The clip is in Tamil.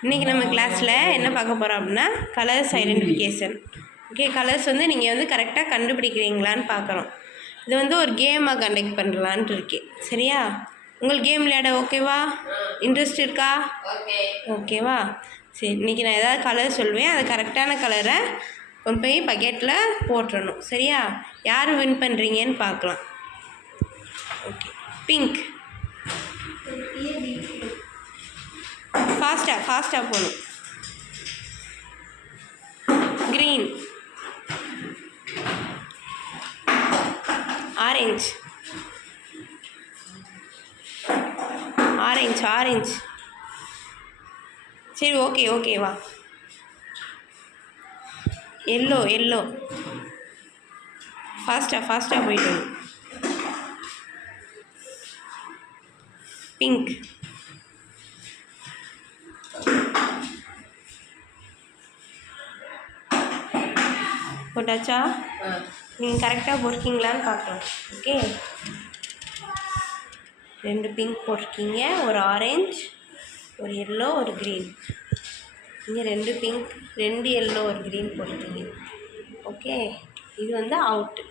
இன்றைக்கி நம்ம கிளாஸில் என்ன பார்க்க போகிறோம் அப்படின்னா கலர்ஸ் ஐடென்டிஃபிகேஷன். ஓகே, கலர்ஸ் வந்து நீங்கள் வந்து கரெக்டாக கண்டுபிடிக்கிறீங்களான்னு பார்க்குறோம். இது வந்து ஒரு கேமாக கண்டக்ட் பண்ணலான்ட்டு இருக்கேன். சரியா? உங்களுக்கு கேம் விளையாட ஓகேவா? இன்ட்ரெஸ்ட் இருக்கா? ஓகேவா? சரி, இன்றைக்கி நான் ஏதாவது கலர் சொல்வேன். அதை கரெக்டான கலரை கொண்டு போய் பக்கெட்டில் போட்டுறணும். சரியா? யார் வின் பண்ணுறீங்கன்னு பார்க்கலாம். Okay, pink. ஃபாஸ்ட்டாக போகணும். க்ரீன். ஆரஞ்ச். சரி, ஓகேவா. எல்லோ. ஃபாஸ்ட்டாக போயிட்டு. பிங்க். போட்டாச்சா? நீங்கள் கரெக்டாக போட்டிருக்கீங்களான்னு பார்க்கலாம். ஓகே, 2 பிங்க் போட்டிருக்கீங்க, ஒரு ஆரஞ்ச், ஒரு எல்லோ, ஒரு க்ரீன். இங்கே 2 பிங்க், 2 எல்லோ, ஒரு க்ரீன் போட்டிருக்கீங்க. ஓகே, இது வந்து அவுட்டு.